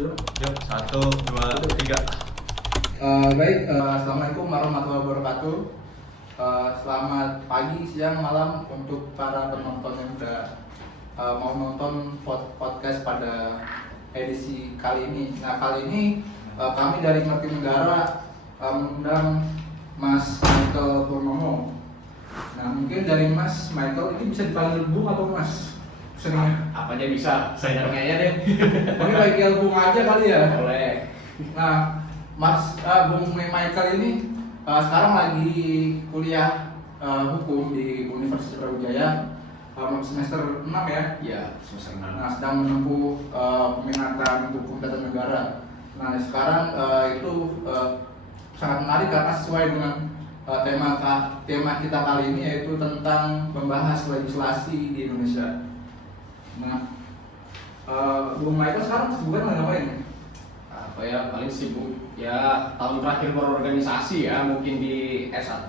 Yuk, 1, 2, 3. Assalamualaikum warahmatullahi wabarakatuh. Selamat pagi, siang, malam untuk para penonton yang udah mau nonton podcast pada edisi kali ini. Nah, kali ini kami dari Ngerti Negara mengundang Mas Michael Purnomo. Nah, mungkin dari Mas Michael ini bisa dipanggil Bung atau Mas? Seringnya Apa aja bisa, saya aja deh. Oke, panggil Bung aja kali ya. Boleh. Nah, Bung Michael ini sekarang lagi kuliah hukum di Universitas Brawijaya semester 6 ya. Ya, semester 6. Nah, sedang menempuh peminatan hukum tata negara. Nah, sekarang itu sangat menarik karena sesuai dengan tema kita kali ini, yaitu tentang membahas legislasi di Indonesia. Nah, Bung Michael sekarang kesibukan ngapain? Apa ya, paling sibuk ya tahun terakhir berorganisasi ya, mungkin di S1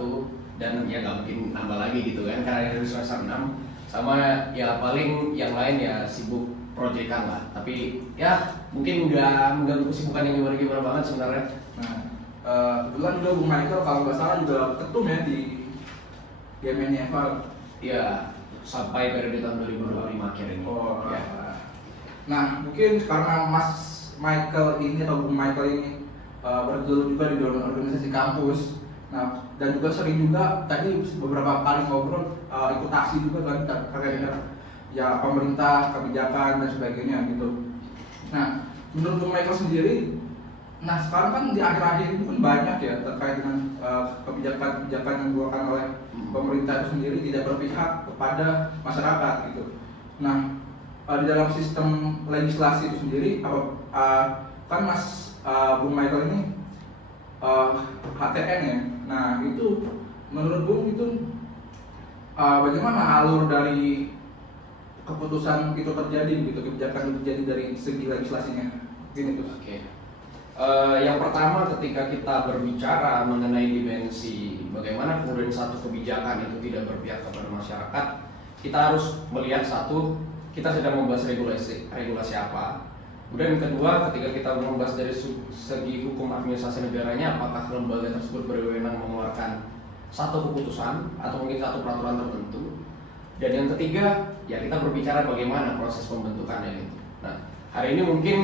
dan ya nggak mungkin nambah lagi gitu kan karena dari semester 6. Sama ya paling yang lain ya sibuk proyekan lah, tapi ya mungkin nggak mengganggu kesibukan yang gimana-gimana banget sebenarnya. Nah, kebetulan juga Bung Michael kalau nggak salah juga ketum ya di GMNFA. Ya, sampai periode tahun 2025 akhir ini. Oh, ya. Nah, mungkin karena Mas Michael ini atau Bung Michael ini bergelut juga di dalam organisasi kampus. Nah, dan juga sering juga tadi beberapa kali ngobrol ikut aksi juga kan terkait dengan ya pemerintah, kebijakan dan sebagainya gitu. Nah, menurut Bung Michael sendiri, nah sekarang kan di akhir-akhir ini kan banyak ya terkait dengan kebijakan-kebijakan yang dikeluarkan oleh pemerintah itu sendiri tidak berpihak kepada masyarakat gitu. Nah, di dalam sistem legislasi itu sendiri kan Mas Bung Michael ini HTN ya. Nah, itu menurut Bung itu bagaimana alur dari keputusan itu terjadi gitu, kebijakan itu terjadi dari segi legislasinya gini tuh. Oke. Yang pertama, ketika kita berbicara mengenai dimensi bagaimana kemudian satu kebijakan itu tidak berpihak kepada masyarakat, kita harus melihat satu, kita sedang membahas regulasi apa. Kemudian yang kedua, ketika kita membahas dari segi hukum administrasi negaranya, apakah lembaga tersebut berwenang mengeluarkan satu keputusan atau mungkin satu peraturan tertentu. Dan yang ketiga, ya kita berbicara bagaimana proses pembentukannya itu. Nah, hari ini mungkin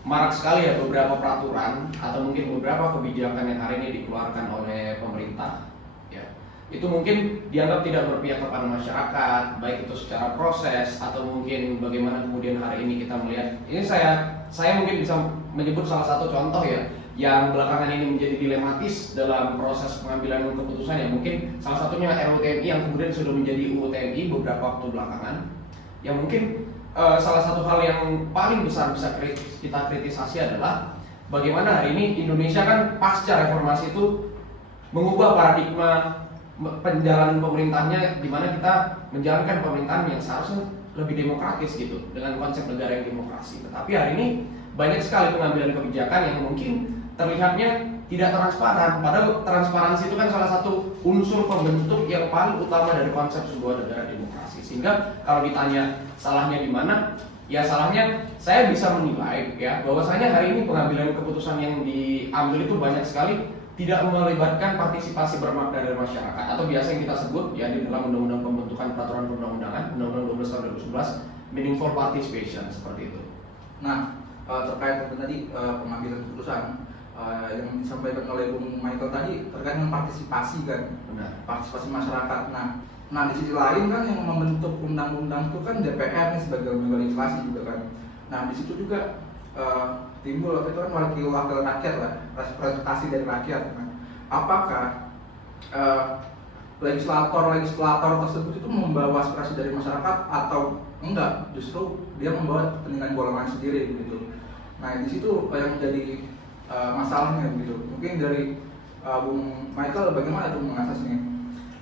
marak sekali ya beberapa peraturan atau mungkin beberapa kebijakan yang hari ini dikeluarkan oleh pemerintah ya, itu mungkin dianggap tidak berpihak kepada masyarakat, baik itu secara proses atau mungkin bagaimana kemudian hari ini kita melihat ini saya mungkin bisa menyebut salah satu contoh ya yang belakangan ini menjadi dilematis dalam proses pengambilan keputusan ya, mungkin salah satunya RUU TNI yang kemudian sudah menjadi UU TNI beberapa waktu belakangan yang mungkin salah satu hal yang paling besar bisa kita kritisasi adalah bagaimana hari ini Indonesia kan pasca reformasi itu mengubah paradigma penjalanan pemerintahnya, di mana kita menjalankan pemerintahan yang seharusnya lebih demokratis gitu dengan konsep negara yang demokrasi. Tetapi hari ini banyak sekali pengambilan kebijakan yang mungkin terlihatnya tidak transparan. Padahal transparansi itu kan salah satu unsur pembentuk yang paling utama dari konsep sebuah negara demokrasi. Sehingga kalau ditanya salahnya di mana, ya salahnya saya bisa menilai ya bahwasanya hari ini pengambilan keputusan yang diambil itu banyak sekali tidak melibatkan partisipasi bermakna dari masyarakat atau biasa yang kita sebut ya di dalam Undang-Undang Pembentukan Peraturan Perundang-undangan Undang-Undang 12 tahun 2011 meaningful participation seperti itu. Nah, terkait dengan tadi pengambilan keputusan yang disampaikan oleh Bung Michael tadi terkait dengan partisipasi kan, Benar. partisipasi masyarakat. Nah di sisi lain kan yang membentuk undang-undang itu kan DPR nih sebagai lembaga legislasi juga kan. Nah di situ juga timbul itu kan wakil rakyat lah, representasi dari rakyat. Nah, apakah legislator tersebut itu membawa aspirasi dari masyarakat atau enggak? Justru dia membawa kepentingan golongan sendiri gitu. Nah di situ yang menjadi masalahnya gitu. Mungkin dari Bung Michael bagaimana itu mengatasinya?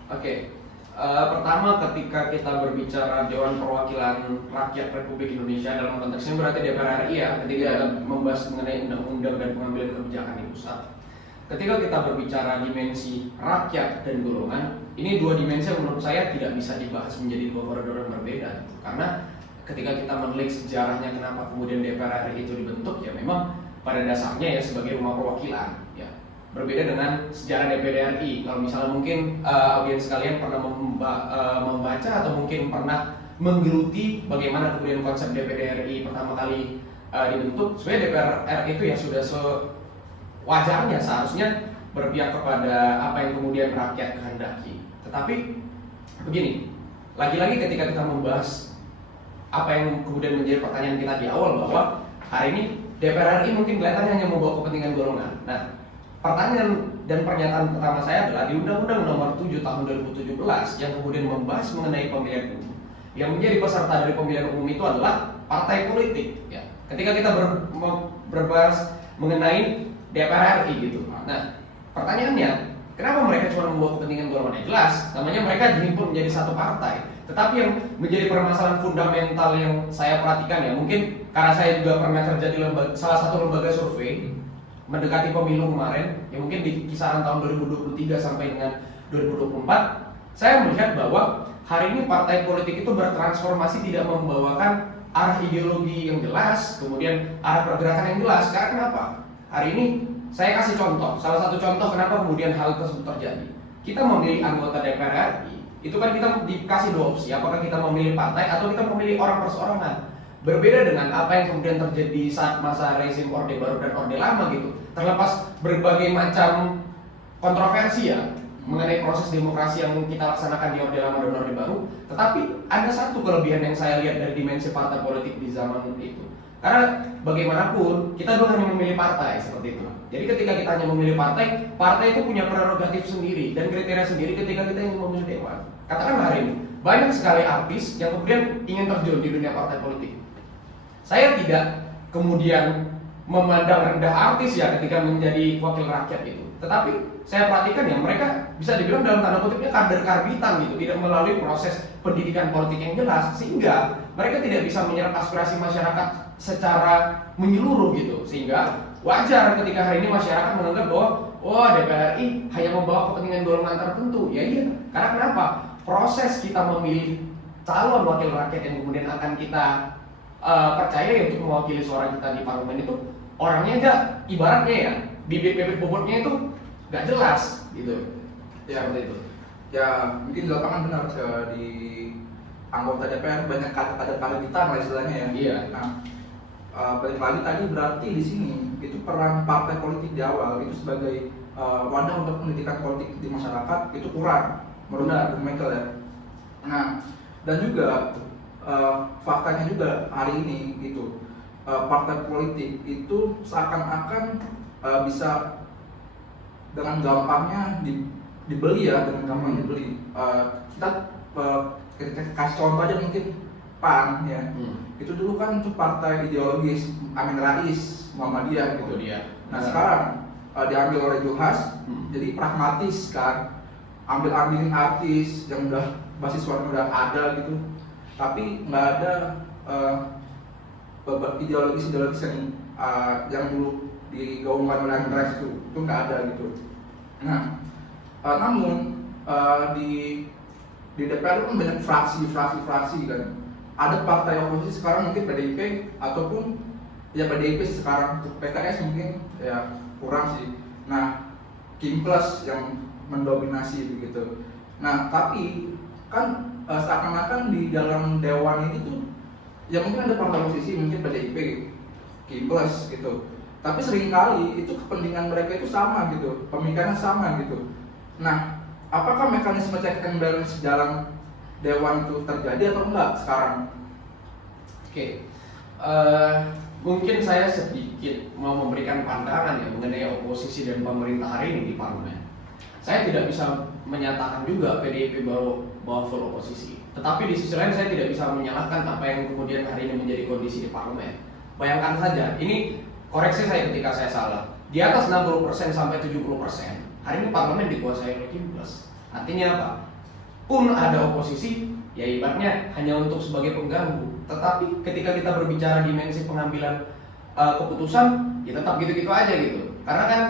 Oke. Pertama, ketika kita berbicara Dewan Perwakilan Rakyat Republik Indonesia, dalam konteksnya berarti DPR RI ya, ketika kita membahas mengenai undang-undang dan pengambilan kebijakan di pusat. Ketika kita berbicara dimensi rakyat dan golongan, ini dua dimensi yang menurut saya tidak bisa dibahas menjadi dua koridor yang berbeda. Karena ketika kita menelik sejarahnya kenapa kemudian DPR RI itu dibentuk, ya memang pada dasarnya ya sebagai rumah perwakilan ya. Berbeda dengan sejarah DPR RI. Kalau misalnya mungkin audiens sekalian pernah membaca atau mungkin pernah menggeluti bagaimana kemudian konsep DPR RI pertama kali dibentuk, sebenarnya DPR RI itu ya sudah sewajarnya seharusnya berpihak kepada apa yang kemudian rakyat kehendaki. Tetapi begini, lagi-lagi ketika kita membahas apa yang kemudian menjadi pertanyaan kita di awal, bahwa hari ini DPR RI mungkin kelihatannya hanya membawa kepentingan golongan. Nah, pertanyaan dan pernyataan pertama saya adalah di Undang-Undang Nomor 7 Tahun 2017 yang kemudian membahas mengenai pemilihan umum, yang menjadi peserta dari pemilihan umum itu adalah partai politik. Ya. Ketika kita berbahas mengenai DPR RI gitu, nah pertanyaannya, kenapa mereka cuma membawa kepentingan golongan? Jelas, namanya mereka dihimpun menjadi satu partai. Tetapi yang menjadi permasalahan fundamental yang saya perhatikan ya, mungkin karena saya juga pernah kerja di salah satu lembaga survei mendekati pemilu kemarin, ya mungkin di kisaran tahun 2023 sampai dengan 2024, saya melihat bahwa hari ini partai politik itu bertransformasi, tidak membawakan arah ideologi yang jelas, kemudian arah pergerakan yang jelas. Karena kenapa? Hari ini saya kasih contoh, salah satu contoh kenapa kemudian hal tersebut terjadi. Kita memilih anggota DPR RI, itu kan kita dikasih dua opsi, apakah kita memilih partai atau kita memilih orang perseorangan. Berbeda dengan apa yang kemudian terjadi saat masa rezim Orde Baru dan Orde Lama gitu. Terlepas berbagai macam kontroversi ya mengenai proses demokrasi yang kita laksanakan di Orde Lama dan Orde Baru, tetapi ada satu kelebihan yang saya lihat dari dimensi partai politik di zaman itu. Karena bagaimanapun kita dulu hanya memilih partai seperti itu. Jadi ketika kita hanya memilih partai, partai itu punya prerogatif sendiri dan kriteria sendiri ketika kita ingin memilih dewan. Katakan hari ini banyak sekali artis yang kemudian ingin terjun di dunia partai politik. Saya tidak kemudian memandang rendah artis ya ketika menjadi wakil rakyat itu. Tetapi saya perhatikan ya mereka bisa dibilang dalam tanda kutipnya kader karbitan gitu, tidak melalui proses pendidikan politik yang jelas, sehingga mereka tidak bisa menyerap aspirasi masyarakat secara menyeluruh gitu. Sehingga wajar ketika hari ini masyarakat menganggap bahwa DPR RI hanya membawa kepentingan golongan tertentu. Ya iya, karena kenapa? Proses kita memilih calon wakil rakyat yang kemudian akan kita percaya untuk mewakili suara kita di parlemen itu, orangnya aja ibaratnya ya bibit-bibit bobotnya itu nggak jelas gitu ya. Seperti itu Ya mungkin di lapangan benar di anggota DPR banyak kader-kader kita lah istilahnya ya. iya. Nah balik lagi tadi berarti di sini itu peran partai politik di awal itu sebagai wadah untuk pendidikan politik di masyarakat itu kurang menurut Bung Michael ya. Nah dan juga faktanya juga hari ini gitu partai politik itu seakan-akan bisa dengan gampangnya dibeli ya, dengan gampang dibeli. Kita kasih contoh aja mungkin PAN ya. Itu dulu kan itu partai ideologis Amin Rais, Muhammadiyah gitu. Nah sekarang diambil oleh Julhas, jadi pragmatis kan, ambilin artis yang udah basis suaranya udah ada gitu, tapi nggak ada ideologis yang dulu digaungkan oleh Amin Rais itu nggak ada gitu. Nah namun di DPR itu kan banyak fraksi kan. Ada partai oposisi sekarang mungkin PDIP ataupun ya PDIP sekarang, PKS mungkin ya kurang sih. Nah Kimples yang mendominasi begitu. Nah tapi kan seakan-akan di dalam dewan ini tuh ya mungkin ada partai oposisi, mungkin PDIP, Kimples gitu. Tapi seringkali itu kepentingan mereka itu sama gitu, pemikirannya sama gitu. Nah apakah mekanisme check and balance dalam dewan itu terjadi atau enggak sekarang? Oke. Mungkin saya sedikit mau memberikan pandangan ya mengenai oposisi dan pemerintah hari ini di parlemen. Saya tidak bisa menyatakan juga PDIP bawa full oposisi. Tetapi di sisi lain saya tidak bisa menyalahkan apa yang kemudian hari ini menjadi kondisi di parlemen. Bayangkan saja, ini koreksi saya ketika saya salah. Di atas 60% sampai 70%, hari ini parlemen dikuasai oleh Kimples. Artinya apa? Pun ada oposisi, ya ibaratnya hanya untuk sebagai pengganggu. Tetapi ketika kita berbicara dimensi pengambilan keputusan, ya tetap gitu-gitu aja gitu. Karena kan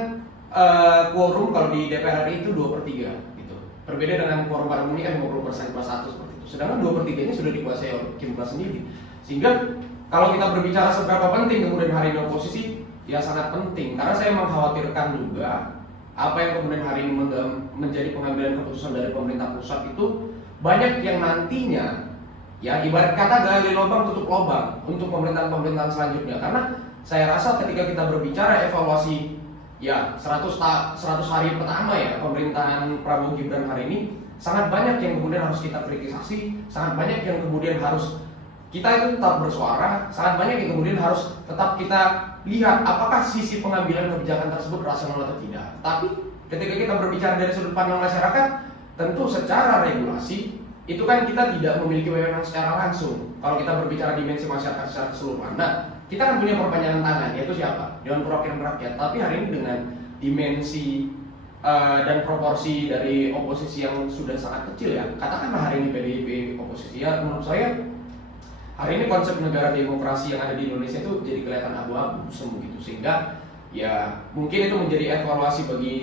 quorum kalau di DPR RI itu 2/3 gitu. Berbeda dengan quorum pada umumnya kan 50% plus 1 seperti itu. Sedangkan 2/3-nya sudah dikuasai oleh Kimples sendiri. Sehingga kalau kita berbicara seberapa penting kemudian hari ini oposisi, ya sangat penting. Karena saya mengkhawatirkan juga apa yang kemudian hari ini menjadi pengambilan keputusan dari pemerintah pusat itu banyak yang nantinya, ya ibarat kata gali lubang tutup lubang untuk pemerintahan-pemerintahan selanjutnya. Karena saya rasa ketika kita berbicara evaluasi ya 100 hari pertama ya pemerintahan Prabowo Gibran hari ini, sangat banyak yang kemudian harus kita kritisasi, sangat banyak yang kemudian harus kita itu tetap bersuara, sangat banyak yang kemudian harus tetap kita lihat apakah sisi pengambilan kebijakan tersebut rasional atau tidak. Tapi ketika kita berbicara dari sudut pandang masyarakat, tentu secara regulasi itu kan kita tidak memiliki wewenang secara langsung. Kalau kita berbicara dimensi masyarakat secara keseluruhan, nah kita kan punya perpanjangan tangan, yaitu siapa? Dewan Perwakilan Rakyat. Tapi hari ini dengan dimensi dan proporsi dari oposisi yang sudah sangat kecil ya, katakanlah hari ini PDIP oposisi, ya menurut saya hari ini konsep negara demokrasi yang ada di Indonesia itu jadi kelihatan abu-abu semu gitu. Sehingga ya mungkin itu menjadi evaluasi bagi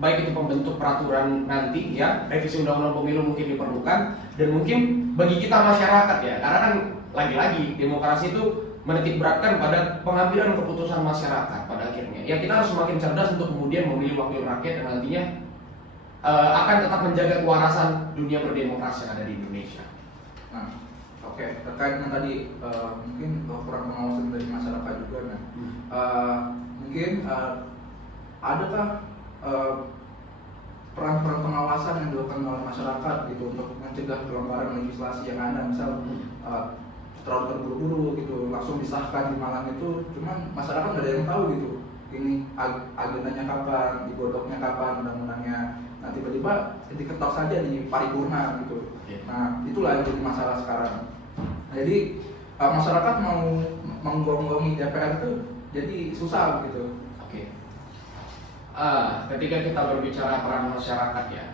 baik itu pembentuk peraturan nanti ya, revisi undang-undang pemilu mungkin diperlukan, dan mungkin bagi kita masyarakat ya, karena kan lagi-lagi demokrasi itu menitik beratkan pada pengambilan keputusan masyarakat pada akhirnya. Ya kita harus semakin cerdas untuk kemudian memilih wakil rakyat yang nantinya akan tetap menjaga kewarasan dunia berdemokrasi yang ada di Indonesia. Nah, oke, terkait dengan tadi mungkin kurang pengawasan dari masyarakat juga, nah mungkin adakah peran-peran pengawasan yang dilakukan oleh masyarakat gitu untuk mencegah pelanggaran legislasi yang ada, misal terlalu terburu-buru gitu, langsung disahkan di malam itu, cuman masyarakat nggak ada yang tahu gitu, ini agendanya kapan, digodoknya kapan undang-undangnya, nah tiba-tiba diketok saja di paripurna gitu. Nah itulah yang jadi masalah sekarang. Jadi masyarakat mau menggonggongin DPR itu jadi susah gitu. Oke. Ketika kita berbicara peran masyarakat ya,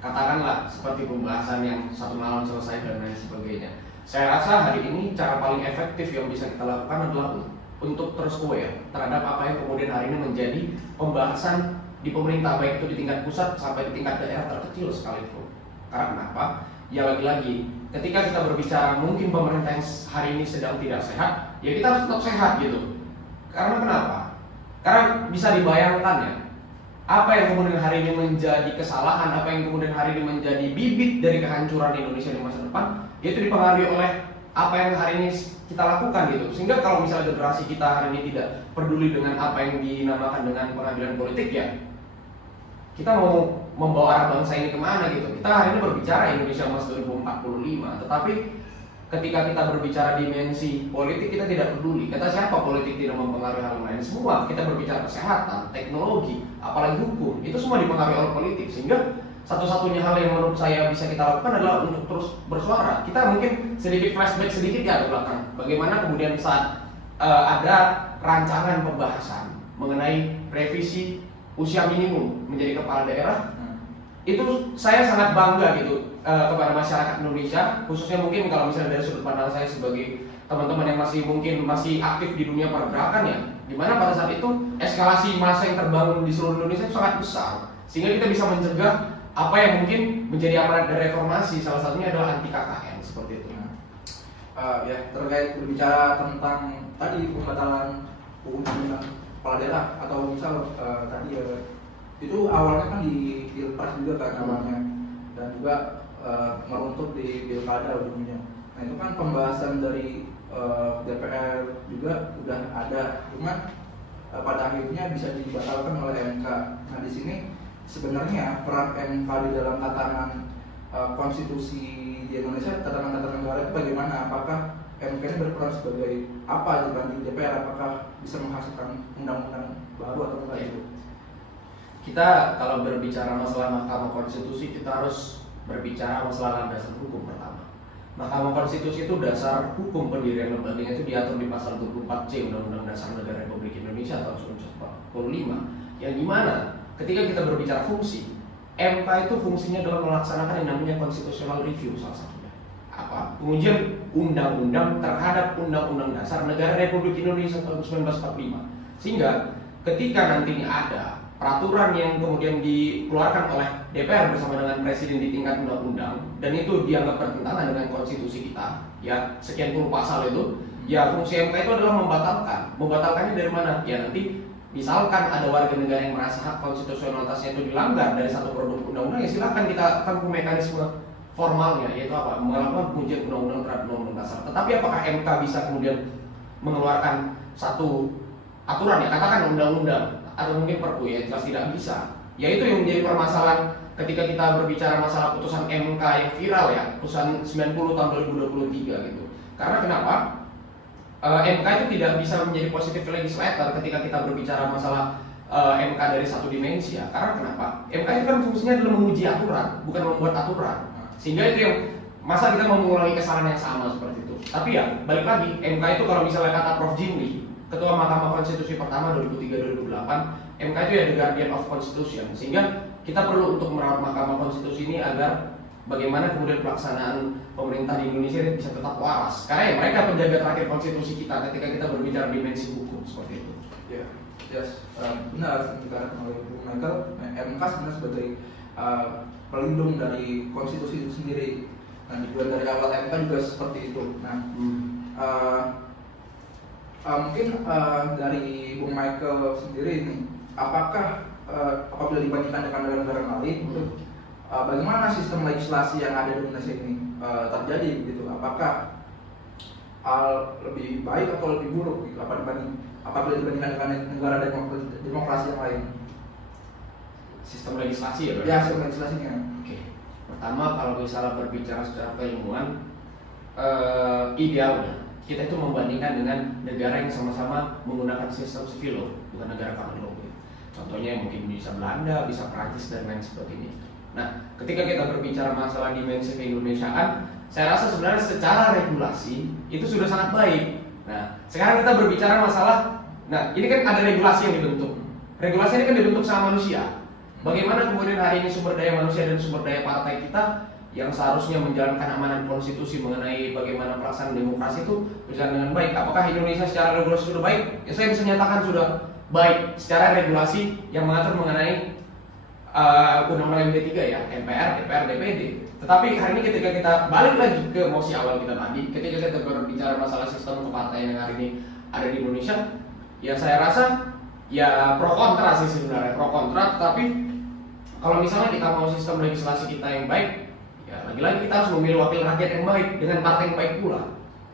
katakanlah seperti pembahasan yang satu malam selesai dan lain sebagainya. Saya rasa hari ini cara paling efektif yang bisa kita lakukan adalah untuk terus aware terhadap apa yang kemudian hari ini menjadi pembahasan di pemerintah, baik itu di tingkat pusat sampai di tingkat daerah terkecil sekalipun. Karena kenapa? Ya lagi-lagi, ketika kita berbicara mungkin pemerintah yang hari ini sedang tidak sehat, ya kita harus tetap sehat gitu. Karena kenapa? Karena bisa dibayangkan ya, apa yang kemudian hari ini menjadi kesalahan, apa yang kemudian hari ini menjadi bibit dari kehancuran Indonesia di masa depan, yaitu dipengaruhi oleh apa yang hari ini kita lakukan gitu. Sehingga kalau misalnya generasi kita hari ini tidak peduli dengan apa yang dinamakan dengan pengambilan politik ya, kita mau membawa arah bangsa ini kemana gitu. Kita hari ini berbicara Indonesia Emas 2045, tetapi ketika kita berbicara dimensi politik kita tidak peduli. Kata siapa politik tidak mempengaruhi hal lain? Semua. Kita berbicara kesehatan, teknologi, apalagi hukum, itu semua dipengaruhi oleh politik. Sehingga satu-satunya hal yang menurut saya bisa kita lakukan adalah untuk terus bersuara. Kita mungkin sedikit flashback sedikit ya ke belakang. Bagaimana kemudian saat ada rancangan pembahasan mengenai revisi usia minimum menjadi kepala daerah, itu saya sangat bangga gitu kepada masyarakat Indonesia, khususnya mungkin kalau misalnya dari sudut pandang saya sebagai teman-teman yang masih aktif di dunia pergerakan ya, dimana pada saat itu eskalasi massa yang terbangun di seluruh Indonesia itu sangat besar, sehingga kita bisa mencegah apa yang mungkin menjadi amanat dari reformasi, salah satunya adalah anti KKN seperti itu. Ya terkait berbicara tentang tadi pembatalan undang-undang kepala daerah atau misal tadi itu awalnya kan di Pilpres juga kan awalnya, dan juga meruntut di pilkada ujungnya. Nah itu kan pembahasan dari DPR juga udah ada, cuman pada akhirnya bisa dibatalkan oleh MK. Nah di sini sebenarnya peran MK di dalam tatanan konstitusi di Indonesia, tatanan-tatanan negara itu bagaimana? Apakah MK ini berperan sebagai apa dibanding DPR? Apakah bisa menghasilkan undang-undang baru atau enggak itu? Kita kalau berbicara masalah Mahkamah Konstitusi, kita harus berbicara masalah landasan hukum pertama. Mahkamah Konstitusi itu dasar hukum pendirian lembaganya itu diatur di pasal 24C Undang-Undang Dasar Negara Republik Indonesia tahun 1945, yang dimana ketika kita berbicara fungsi, MK itu fungsinya adalah melaksanakan yang namanya constitutional review, salah satunya apa? Pengujian undang-undang terhadap Undang-Undang Dasar Negara Republik Indonesia tahun 1945. Sehingga ketika nantinya ada peraturan yang kemudian dikeluarkan oleh DPR bersama dengan Presiden di tingkat undang-undang dan itu dianggap bertentangan dengan konstitusi kita, ya sekian puluh pasal itu, ya fungsi MK itu adalah membatalkan. Membatalkannya dari mana? Ya nanti misalkan ada warga negara yang merasa hak konstitusionalitasnya itu dilanggar dari satu produk undang-undang, ya silakan kita tempuh mekanisme formalnya, yaitu apa? Melakukan pengujian undang-undang terhadap undang-undang dasar. Tetapi apakah MK bisa kemudian mengeluarkan satu aturan, ya katakan undang-undang atau mungkin perpu? Ya jelas tidak bisa. Ya itu yang menjadi permasalahan ketika kita berbicara masalah putusan MK yang viral, ya putusan 90 tahun 2023 gitu. Karena kenapa? MK itu tidak bisa menjadi positive legislator ketika kita berbicara masalah MK dari satu dimensi, ya. Karena kenapa? MK itu kan fungsinya adalah menguji aturan, bukan membuat aturan. Sehingga itu yang masa kita mau mengulangi kesalahan yang sama seperti itu. Tapi ya balik lagi, MK itu kalau misalnya kata Prof. Jimli, Ketua Mahkamah Konstitusi pertama 2003-2008, MK itu ya the guardian of constitution. Sehingga kita perlu untuk merawat Mahkamah Konstitusi ini agar bagaimana kemudian pelaksanaan pemerintah di Indonesia bisa tetap waras. Karena ya mereka penjaga terakhir konstitusi kita ketika kita berbicara dimensi hukum seperti itu. Ya, yes, benar dikatakan oleh Bung Michael, MK sebenarnya sebagai pelindung dari konstitusi itu sendiri. Nah, juga dari awal MK juga seperti itu. Nah, mungkin dari Bung Michael sendiri ini, apakah apabila dibandingkan dengan negara-negara lain, bagaimana sistem legislasi yang ada di Indonesia ini terjadi begitu? Apakah lebih baik atau lebih buruk gitu? Apabila dibandingkan dengan negara demokrasi yang lain? Sistem legislasi ya berarti? Ya, sistem legislasinya. Oke. Pertama kalau misalnya berbicara secara keilmuan, idealnya kita itu membandingkan dengan negara yang sama-sama menggunakan sistem civil law, bukan negara common law. Contohnya mungkin bisa Belanda, bisa Prancis dan lain sebagainya. Nah, ketika kita berbicara masalah dimensi keindonesiaan, saya rasa sebenarnya secara regulasi itu sudah sangat baik. Nah, sekarang kita berbicara masalah, nah ini kan ada regulasi yang dibentuk. Regulasi ini kan dibentuk sama manusia. Bagaimana kemudian hari ini sumber daya manusia dan sumber daya partai kita yang seharusnya menjalankan amanat konstitusi mengenai bagaimana pelaksanaan demokrasi itu berjalan dengan baik. Apakah Indonesia secara regulasi sudah baik? Ya saya bisa nyatakan sudah baik secara regulasi yang mengatur mengenai Undang-Undang MD3 ya, MPR, DPR, DPD. Tetapi hari ini ketika kita balik lagi ke mosi awal kita tadi, ketika kita berbicara masalah sistem kepartaian yang hari ini ada di Indonesia, ya saya rasa ya pro kontra sih sebenarnya, pro kontra. Tapi kalau misalnya kita mau sistem legislasi kita yang baik, ya lagi-lagi kita harus memilih wakil rakyat yang baik dengan partai yang baik pula.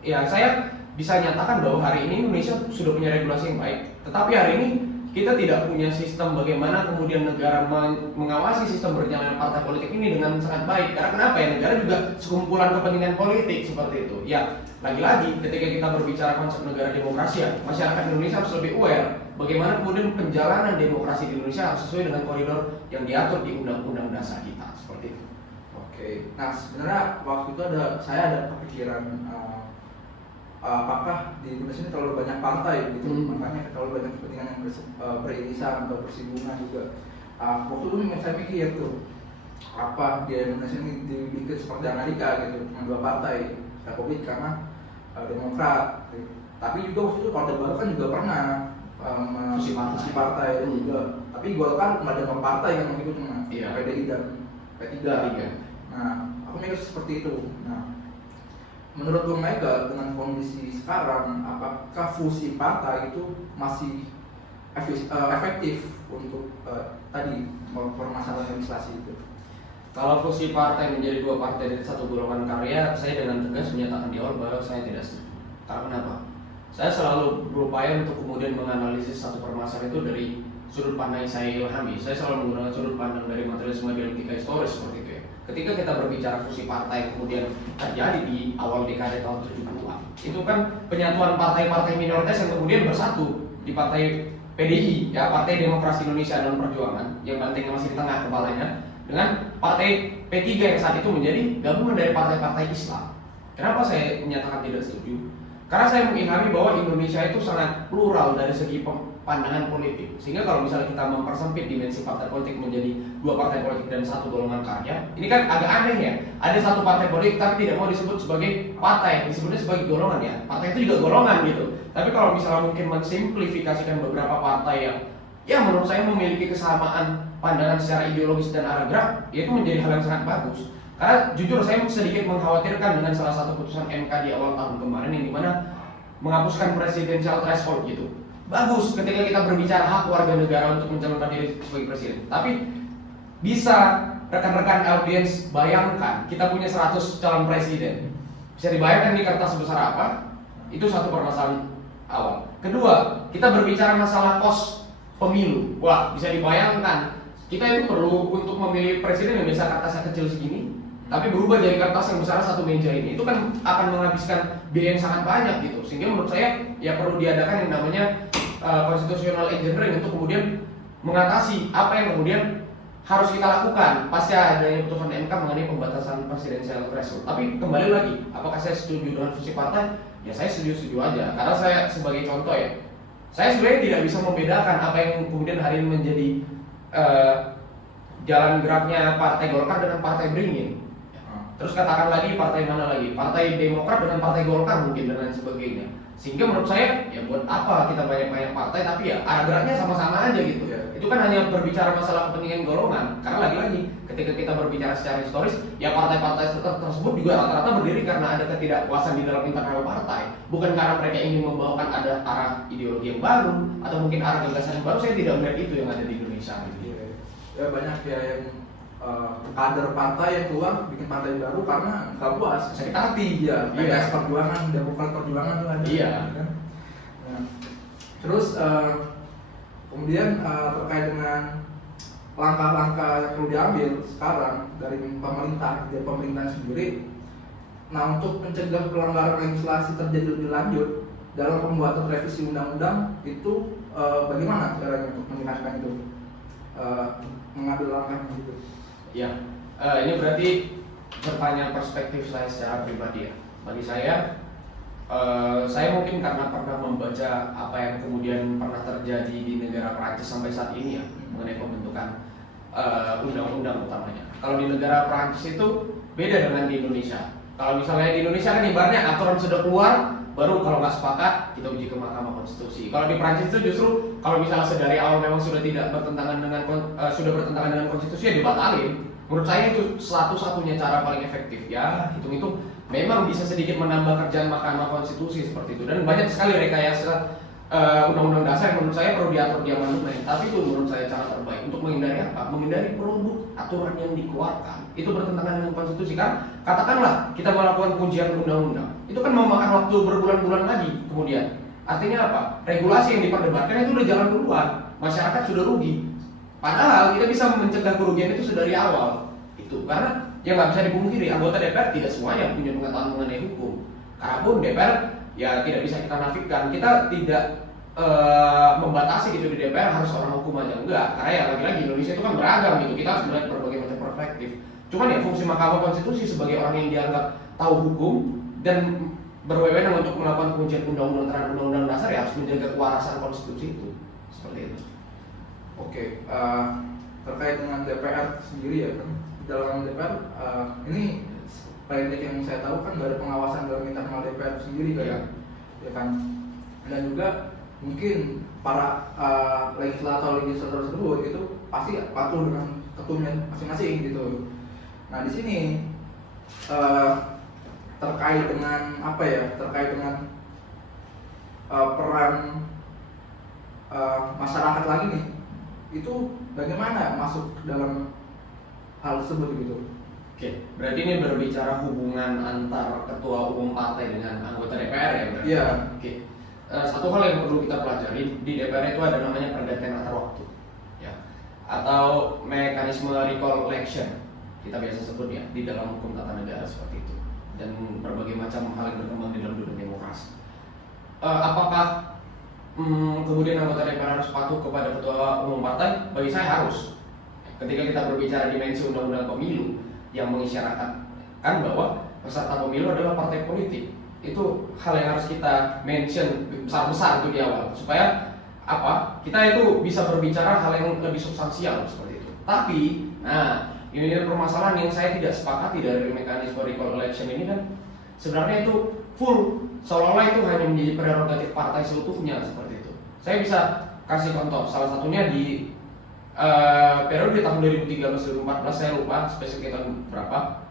Ya saya bisa nyatakan bahwa hari ini Indonesia sudah punya regulasi yang baik, tetapi hari ini kita tidak punya sistem bagaimana kemudian negara mengawasi sistem berjalannya partai politik ini dengan sangat baik. Karena kenapa ya, negara juga sekumpulan kepentingan politik seperti itu. Ya lagi-lagi ketika kita berbicara konsep negara demokrasi, ya masyarakat Indonesia harus lebih aware bagaimana kemudian penjalanan demokrasi di Indonesia harus sesuai dengan koridor yang diatur di undang-undang dasar kita seperti itu. Oke, nah sebenarnya waktu itu saya ada kepikiran apakah di Indonesia ini terlalu banyak partai gitu, makanya terlalu banyak kepentingan yang beririsan atau bersinggungan juga. Waktu itu saya pikir tuh, apa di Indonesia ini dibikin seperti Amerika gitu, cuma dua partai, Republik sama Demokrat. Gitu. Tapi juga waktu itu Partai Baru kan juga pernah fusi partai juga. Tapi Golkar cuma ada partai yang itu cuma PDI dan P3. Nah, aku mikir seperti itu. Nah, menurut Bung Mega dengan kondisi sekarang, apakah fusi partai itu masih efektif untuk tadi permasalahan legislasi itu? Kalau fusi partai menjadi dua partai dari satu golongan karya, saya dengan tegas menyatakan di awal bahwa saya tidak setuju. Karena kenapa? Saya selalu berupaya untuk kemudian menganalisis satu permasalahan itu dari sudut pandang yang saya ilhami. Saya selalu menggunakan sudut pandang dari materialisme dialektika historis seperti itu ya. Ketika kita berbicara fusi partai kemudian terjadi di awal dekade tahun 70-an, itu kan penyatuan partai-partai minoritas yang kemudian bersatu di partai PDI, ya Partai Demokrasi Indonesia dan Perjuangan, yang bantengnya masih di tengah kepalanya, dengan partai P3 yang saat itu menjadi gabungan dari partai-partai Islam. Kenapa saya menyatakan tidak setuju? Karena saya mengilhami bahwa Indonesia itu sangat plural dari segi pandangan politik. Sehingga kalau misalnya kita mempersempit dimensi partai politik menjadi dua partai politik dan satu golongan karya, ini kan agak aneh ya. Ada satu partai politik tapi tidak mau disebut sebagai partai, disebutnya sebagai golongan ya. Partai itu juga golongan gitu. Tapi kalau misalnya mungkin mensimplifikasikan beberapa partai yang ya menurut saya memiliki kesamaan pandangan secara ideologis dan arah gerak, ya itu menjadi hal yang sangat bagus. Karena jujur saya sedikit mengkhawatirkan dengan salah satu putusan MK di awal tahun kemarin yang dimana menghapuskan presidensial threshold gitu. Bagus ketika kita berbicara hak warga negara untuk mencalonkan diri sebagai presiden. Tapi bisa rekan-rekan audiens bayangkan kita punya 100 calon presiden. Bisa dibayangkan di kertas sebesar apa? Itu satu permasalahan awal. Kedua, kita berbicara masalah kos pemilu. Wah, bisa dibayangkan kita itu perlu untuk memilih presiden yang bisa kertasnya kecil segini, tapi berubah jadi kertas yang besar satu meja ini. Itu kan akan menghabiskan biaya yang sangat banyak gitu. Sehingga menurut saya ya perlu diadakan yang namanya constitutional engineering untuk kemudian mengatasi apa yang kemudian harus kita lakukan pasca adanya putusan MK mengenai pembatasan presidensial threshold. Tapi kembali lagi, apakah saya setuju dengan visi partai? Ya saya setuju aja. Karena saya sebagai contoh ya, saya sebenarnya tidak bisa membedakan apa yang kemudian hari ini menjadi jalan geraknya Partai Golkar dengan Partai Beringin. Terus katakan lagi partai mana lagi? Partai Demokrat dengan Partai Golkar mungkin dan lain sebagainya. Sehingga menurut saya ya buat apa kita banyak-banyak partai tapi ya arah geraknya sama-sama aja gitu. Itu kan hanya berbicara masalah kepentingan golongan. Karena lagi-lagi ketika kita berbicara secara historis, ya partai-partai tersebut juga rata-rata berdiri karena ada ketidakpuasan di dalam internal partai, bukan karena mereka ingin membawakan ada arah ideologi yang baru atau mungkin arah gagasan yang baru. Saya tidak melihat itu yang ada di Indonesia. Gitu. Ya banyak ya yang kader partai yang keluar bikin partai baru karena nggak puas, sakit hati ya. PKS Perjuangan, Demokrat Perjuangan tuh ada. Iya. Kan? Nah, terus kemudian terkait dengan langkah-langkah yang perlu diambil sekarang dari pemerintah sendiri. Nah, untuk mencegah pelanggaran legislasi terjadi lebih lanjut dalam pembuatan revisi undang-undang itu bagaimana caranya untuk mengingatkan itu, mengambil langkah gitu? Ya, ini berarti pertanyaan perspektif saya secara pribadi ya. Bagi saya mungkin karena pernah membaca apa yang kemudian pernah terjadi di negara Prancis sampai saat ini ya mengenai pembentukan undang-undang utamanya. Kalau di negara Prancis itu beda dengan di Indonesia. Kalau misalnya di Indonesia kan ibaratnya aturan sudah keluar, baru kalau nggak sepakat kita uji ke Mahkamah Konstitusi. Kalau di Prancis itu justru kalau misalnya sedari awal memang sudah tidak bertentangan dengan konstitusi ya dibatalin. Menurut saya itu satu-satunya cara paling efektif ya. Hitung-hitung memang bisa sedikit menambah kerjaan Mahkamah Konstitusi seperti itu dan banyak sekali rekayasa undang-undang dasar yang menurut saya perlu diatur di amandemen. Tapi itu menurut saya cara terbaik untuk menghindari apa? Menghindari produk aturan yang dikeluarkan itu bertentangan dengan konstitusi kan? Katakanlah kita melakukan pengujian undang-undang, itu kan memakan waktu berbulan-bulan lagi kemudian. Artinya apa? Regulasi yang diperdebatkan itu udah jalan duluan, masyarakat sudah rugi. Padahal kita bisa mencegah kerugian itu sedari awal. Itu karena ya nggak bisa dipungkiri anggota DPR tidak semuanya punya pengetahuan mengenai hukum. Karena pun DPR ya tidak bisa kita nafikan, kita tidak membatasi gitu di DPR harus orang hukum aja enggak. Karena ya lagi-lagi Indonesia itu kan beragam gitu, kita harus melihat berbagai macam perspektif. Cuman ya fungsi Mahkamah Konstitusi sebagai orang yang dianggap tahu hukum dan berwenang untuk melakukan pengujian undang-undang terhadap undang-undang dasar ya harus menjaga kewarasan konstitusi itu. Seperti itu. Oke, terkait dengan DPR sendiri ya kan, dalam DPR ini pendek yang saya tahu kan nggak ada pengawasan dalam internal DPR sendiri kan, ya kan, dan juga mungkin para legislator tersebut itu pasti patuh dengan ketumnya masing-masing gitu. Nah di sini terkait dengan apa ya, terkait dengan peran masyarakat lagi nih, itu bagaimana masuk dalam hal tersebut gitu? Oke, berarti ini berbicara hubungan antar ketua umum partai dengan anggota DPR ya? Berarti? Iya. Oke. Satu hal yang perlu kita pelajari di DPR itu ada namanya pergantian antar waktu, ya, atau mekanisme recall election kita biasa sebut ya di dalam hukum tata negara seperti itu dan berbagai macam hal yang berkembang di dalam dunia demokrasi. Apakah kemudian anggota DPR harus patuh kepada ketua umum partai? Bagi saya harus. Ketika kita berbicara dimensi undang-undang pemilu yang mengisyaratkan bahwa peserta pemilu adalah partai politik, itu hal yang harus kita mention besar-besar itu di awal supaya apa? Kita itu bisa berbicara hal yang lebih substansial seperti itu. Tapi, nah ini permasalahan yang saya tidak sepakati dari mekanisme recall election ini kan sebenarnya itu full seolah-olah itu hanya menjadi prerogatif partai seutuhnya seperti itu. Saya bisa kasih contoh, salah satunya di periode tahun 2013-2014, saya lupa spesifik tahun berapa.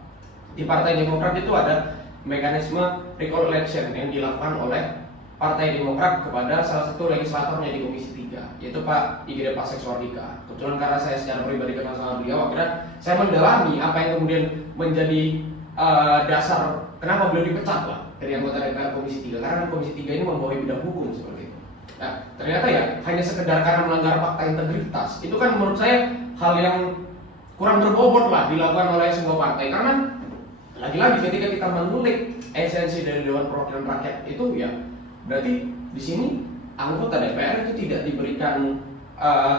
Di Partai Demokrat itu ada mekanisme recall election yang dilakukan oleh Partai Demokrat kepada salah satu legislatornya di Komisi 3, yaitu Pak Igede Pasek Suardika. Kebetulan karena saya secara pribadi kenal sama beliau, akhirnya saya mendalami apa yang kemudian menjadi dasar kenapa beliau dipecat lah dari anggota DPR Komisi 3, karena Komisi 3 ini membawa bidang hukum seperti itu. Nah, ternyata ya hanya sekedar karena melanggar fakta integritas, itu kan menurut saya hal yang kurang berbobot lah dilakukan oleh sebuah partai, karena lagi-lagi ketika kita mengulik esensi dari Dewan Perwakilan Rakyat itu ya berarti di sini anggota DPR itu tidak diberikan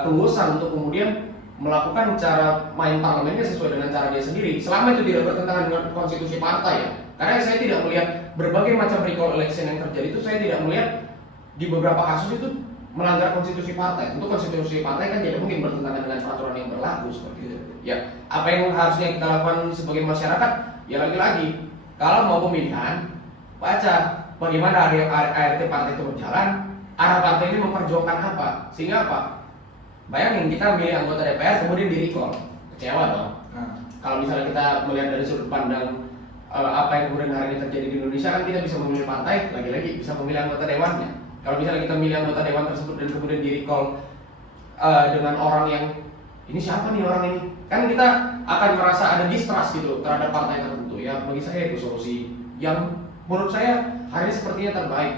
keluasan untuk kemudian melakukan cara main parlemennya sesuai dengan cara dia sendiri, selama itu tidak bertentangan dengan konstitusi partai ya. Karena saya tidak melihat berbagai macam recall election yang terjadi itu, saya tidak melihat di beberapa kasus itu melanggar konstitusi partai. Tentu konstitusi partai kan tidak mungkin bertentangan dengan peraturan yang berlaku seperti itu. Ya, apa yang harusnya kita lakukan sebagai masyarakat? Ya lagi-lagi, kalau mau pemilihan, baca bagaimana ART partai itu berjalan, arah partai ini memperjuangkan apa, sehingga apa? Bayangin kita milih anggota DPR kemudian di-recall, kecewa dong. Kalau misalnya kita melihat dari sudut pandang apa yang kemudian hari ini terjadi di Indonesia, kan kita bisa memilih partai, lagi-lagi bisa memilih anggota dewannya. Kalau misalnya kita milih anggota dewan tersebut dan kemudian di-recall dengan orang yang ini siapa nih orang ini, kan kita akan merasa ada distrust gitu terhadap partai tertentu. Ya bagi saya itu solusi yang menurut saya hari ini sepertinya terbaik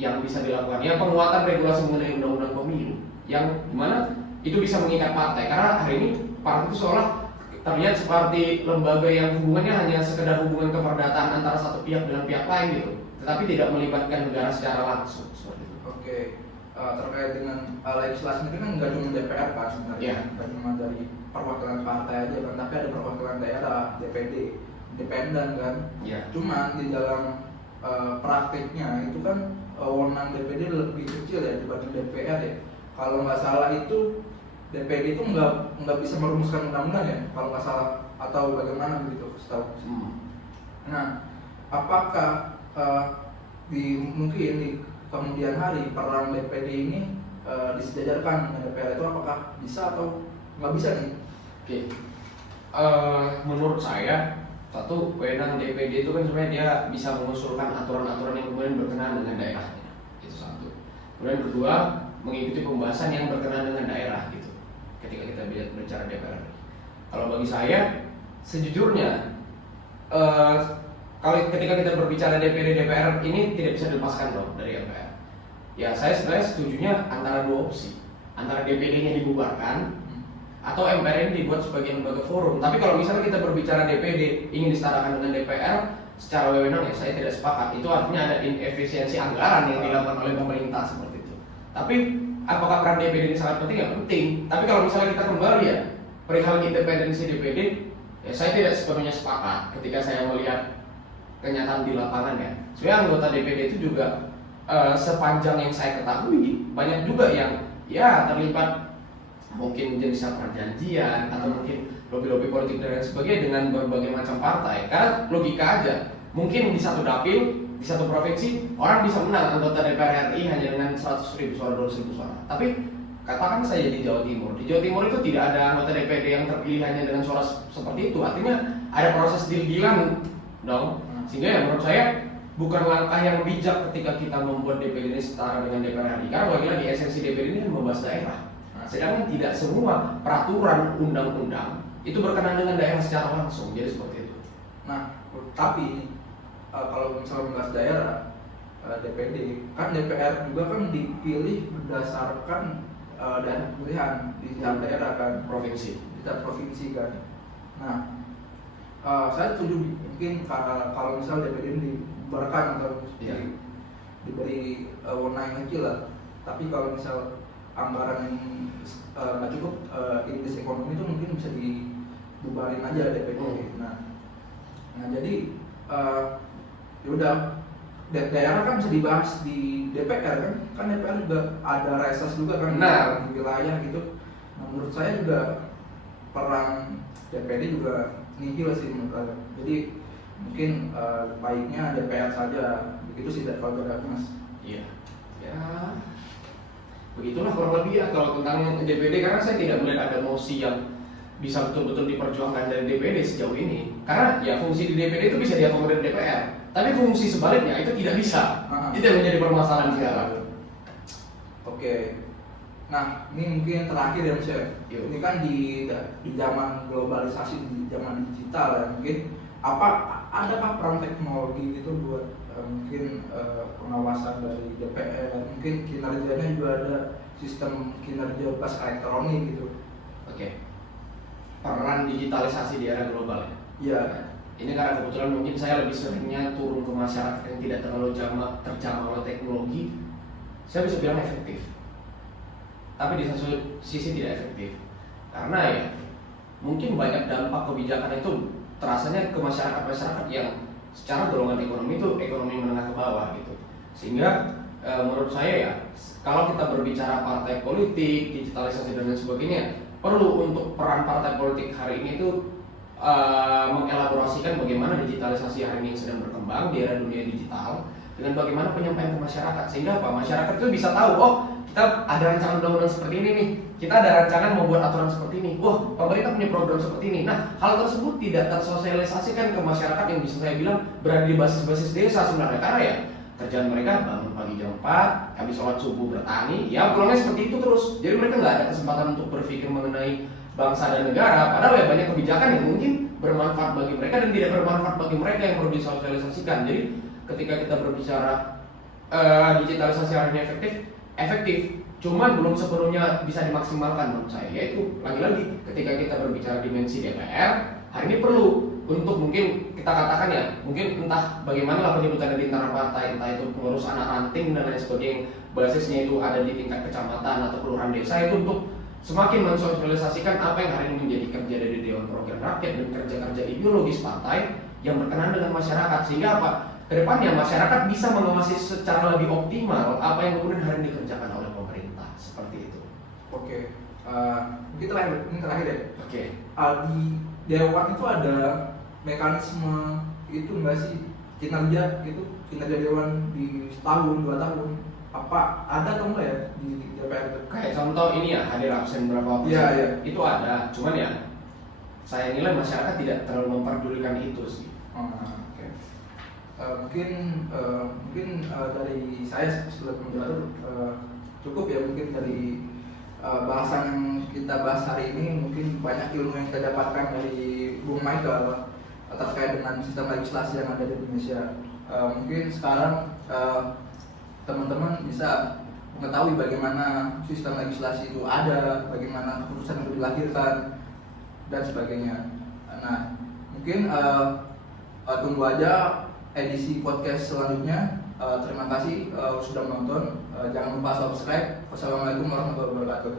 yang bisa dilakukan, ya penguatan regulasi mengenai undang-undang pemilu yang dimana itu bisa mengikat partai, karena hari ini partai itu seolah terlihat seperti lembaga yang hubungannya hanya sekedar hubungan keperdataan antara satu pihak dengan pihak lain gitu, tetapi tidak melibatkan negara secara langsung seperti itu. Oke, terkait dengan legislasi itu kan nggak cuma DPR kan sebenarnya, nggak cuma dari perwakilan partai aja kan, tapi ada perwakilan daerah, DPD, independen kan. Cuman di dalam praktiknya itu kan wewenang DPD lebih kecil ya dibanding DPR ya. Kalau nggak salah itu DPD itu nggak bisa merumuskan undang-undang ya, kalau nggak salah, atau bagaimana begitu, setahu. Nah, apakah mungkin di kemudian hari peran DPD ini disejajarkan dengan DPR itu apakah bisa atau nggak bisa nih? Oke, menurut saya satu, wewenang DPD itu kan sebenarnya dia bisa mengusulkan aturan-aturan yang kemudian berkenaan dengan daerahnya, itu satu. Kemudian kedua, mengikuti pembahasan yang berkenaan dengan daerah gitu. Ketika kita bicara DPR, kalau bagi saya sejujurnya kalau ketika kita berbicara DPD DPR ini tidak bisa dilepaskan dong dari MPR. Ya saya sebenarnya setujunya antara dua opsi, antara DPD-nya dibubarkan atau MPR ini dibuat sebagai lembaga forum. Tapi kalau misalnya kita berbicara DPD ingin disetarakan dengan DPR secara wewenang, ya saya tidak sepakat. Itu artinya ada inefisiensi anggaran yang dilakukan oleh pemerintah seperti itu. Tapi apakah peran DPD ini sangat penting? Ya penting. Tapi kalau misalnya kita kembali ya perihal independensi DPD, ya saya tidak sepenuhnya sepakat ketika saya melihat kenyataan di lapangan ya. Sebenarnya anggota DPD itu juga sepanjang yang saya ketahui banyak juga yang ya terlibat mungkin jenisnya perjanjian atau mungkin lobby-lobby politik dan lain sebagainya dengan berbagai macam partai. Karena logika aja, mungkin di satu dapil, di satu provinsi orang bisa menang anggota DPR RI hanya dengan 100.000 suara, 200.000 suara. Tapi katakan saya di Jawa Timur itu tidak ada anggota DPD yang terpilih hanya dengan suara seperti itu. Artinya ada proses deal-dealan dong. Sehingga ya menurut saya bukan langkah yang bijak ketika kita membuat DPD ini setara dengan DPR RI. Karena lagi-lagi esensi DPD ini kan membahas daerah. Sedangkan tidak semua peraturan undang-undang itu berkenaan dengan daerah secara langsung. Jadi seperti itu. Nah, tapi kalau misalnya membahas daerah, DPD kan DPR juga kan dipilih berdasarkan daerah pemilihan di setiap daerah kan, Provinsi. di setiap provinsi kan. Nah, saya setuju mungkin kalau misalnya DPD ini dibubarkan atau diberi wewenang yang kecil lah. Tapi kalau misal anggaran yang nggak cukup, indeks ekonomi itu mungkin bisa dibubarin aja DPD. Nah jadi ya udah, daerah kan bisa dibahas di DPR kan DPR juga ada reses juga kan di wilayah gitu. Nah, menurut saya juga peran DPD juga nihil sih menurut saya. Jadi mungkin baiknya DPR saja begitu sih kalau dari Mas. Iya. Ya Begitulah kurang lebih ya kalau tentang DPD, karena saya tidak melihat ada mosi yang bisa betul-betul diperjuangkan dari DPD sejauh ini. Karena ya fungsi di DPD itu bisa diakomodir DPR, tapi fungsi sebaliknya itu tidak bisa. Itu yang menjadi permasalahan sekarang. Oke. Nah, ini mungkin terakhir ya Mas ya. Yuk. Ini kan di zaman globalisasi, di zaman digital ya, mungkin adakah peran teknologi itu buat mungkin pengawasan dari DPR, mungkin kinerjanya juga ada sistem kinerja pas elektronik gitu. Oke. Peran digitalisasi di era global ya. Iya. Ini karena kebetulan mungkin saya lebih seringnya turun ke masyarakat yang tidak terlalu terjamah oleh teknologi. Saya bisa bilang efektif, tapi di satu sisi tidak efektif. Karena ya mungkin banyak dampak kebijakan itu terasanya ke masyarakat yang secara golongan ekonomi itu ekonomi menengah ke bawah gitu. Sehingga menurut saya ya, kalau kita berbicara partai politik, digitalisasi dan lain sebagainya, perlu untuk peran partai politik hari ini itu mengelaborasikan bagaimana digitalisasi hari ini sedang berkembang di era dunia digital dengan bagaimana penyampaian ke masyarakat, sehingga apa, masyarakat itu bisa tahu, oh kita ada rancangan undang-undang seperti ini nih, kita ada rancangan membuat aturan seperti ini, wah pemerintah punya program seperti ini. Nah, hal tersebut tidak tersosialisasikan ke masyarakat yang bisa saya bilang berada di basis-basis desa sebenarnya, karena ya kerjaan mereka bangun pagi jam 4, habis sholat subuh bertani, ya pulangnya seperti itu terus. Jadi mereka nggak ada kesempatan untuk berpikir mengenai bangsa dan negara, padahal ya banyak kebijakan yang mungkin bermanfaat bagi mereka dan tidak bermanfaat bagi mereka yang perlu disosialisasikan. Jadi ketika kita berbicara digitalisasi hari ini efektif, cuman belum sepenuhnya bisa dimaksimalkan menurut saya. Yaitu lagi-lagi ketika kita berbicara dimensi DPR, hari ini perlu untuk mungkin kita katakan ya, mungkin entah bagaimana lah penyebutannya di internal partai, entah itu pengurus anak ranting dan lain sebagainya, basisnya itu ada di tingkat kecamatan atau kelurahan desa, itu untuk semakin mensosialisasikan apa yang hari ini menjadi kerja dari Dewan Perwakilan Rakyat dan kerja-kerja ideologis partai yang berkenan dengan masyarakat, sehingga apa, kedepannya masyarakat bisa mengawasi secara lebih optimal apa yang kemudian hari ini dikerjakan oleh pemerintah, seperti itu. Oke. Mungkin terakhir ya. Oke. Di Dewan itu ada mekanisme itu nggak sih, kinerja Dewan di setahun 2 tahun, apa ada atau enggak ya di DPR itu? Kayak contoh ini ya, hadir absen berapa persen, Iya. itu ada, cuman ya saya nilai masyarakat tidak terlalu memperdulikan itu sih. Oke. Mungkin dari saya sebagai moderator cukup ya, mungkin dari bahasan yang kita bahas hari ini, mungkin banyak ilmu yang kita dapatkan dari Bung Michael terkait dengan sistem legislasi yang ada di Indonesia. Mungkin sekarang teman-teman bisa mengetahui bagaimana sistem legislasi itu ada, bagaimana keputusan itu dilahirkan dan sebagainya. Nah, mungkin tunggu aja edisi podcast selanjutnya. Terima kasih sudah menonton. Jangan lupa subscribe. Wassalamualaikum warahmatullahi wabarakatuh.